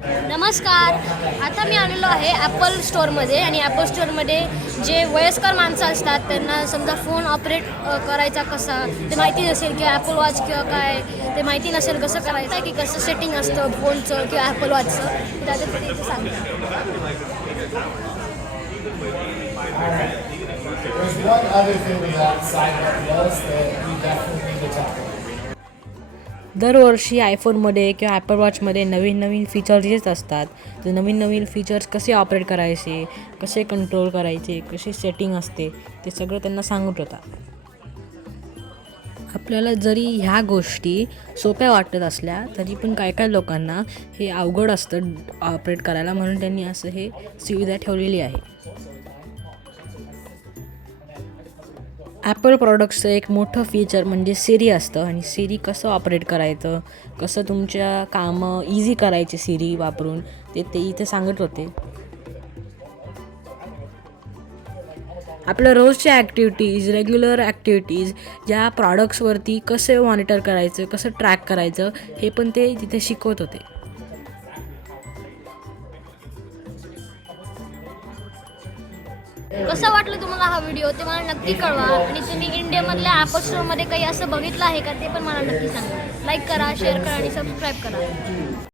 नमस्कार. आता मी आलेलो आहे ॲपल स्टोअरमध्ये आणि ॲपल स्टोअरमध्ये जे वयस्कर माणसं असतात त्यांना समजा फोन ऑपरेट करायचा कसा ते माहिती नसेल किंवा ॲपल वॉच किंवा काय ते माहिती नसेल कसं करायचं आहे की कसं सेटिंग असतं फोनचं किंवा ॲपल वॉचचं त्याचं ते इथे सांगतात. Alright. There's one other thing we got signed up was that we definitely need to talk about. दरवर्षी आयफोनमध्ये किंवा ॲपल वॉचमध्ये नवीन नवीन फीचर्स येत असतात. तर नवीन नवीन फीचर्स कसे ऑपरेट करायचे, कसे कंट्रोल करायचे, कशी सेटिंग असते ते सगळं त्यांना सांगत होता. आपल्याला जरी ह्या गोष्टी सोप्या वाटत असल्या तरी पण काय काय लोकांना हे अवघड असतं ऑपरेट करायला, म्हणून त्यांनी असं हे सुविधा ठेवलेली आहे. ॲपल प्रॉडक्ट्सचं एक मोठं फीचर म्हणजे सिरी असतं आणि सिरी कसं ऑपरेट करायचं, कसं तुमच्या कामं इझी करायचे सिरी वापरून ते इथे सांगत होते. आपल्या रोजच्या ॲक्टिव्हिटीज, रेग्युलर ॲक्टिव्हिटीज ज्या प्रॉडक्ट्सवरती कसं मॉनिटर करायचं, कसं ट्रॅक करायचं हे पण ते तिथे शिकवत होते. कसं वाटलं तुम्हाला हा व्हिडिओ ते मला नक्की कळवा आणि तुम्ही इंडियामधल्या ॲपल स्टोअरमध्ये काही असं बघितलं आहे का ते पण मला नक्की सांगा. लाईक करा, शेअर करा आणि सबस्क्राईब करा.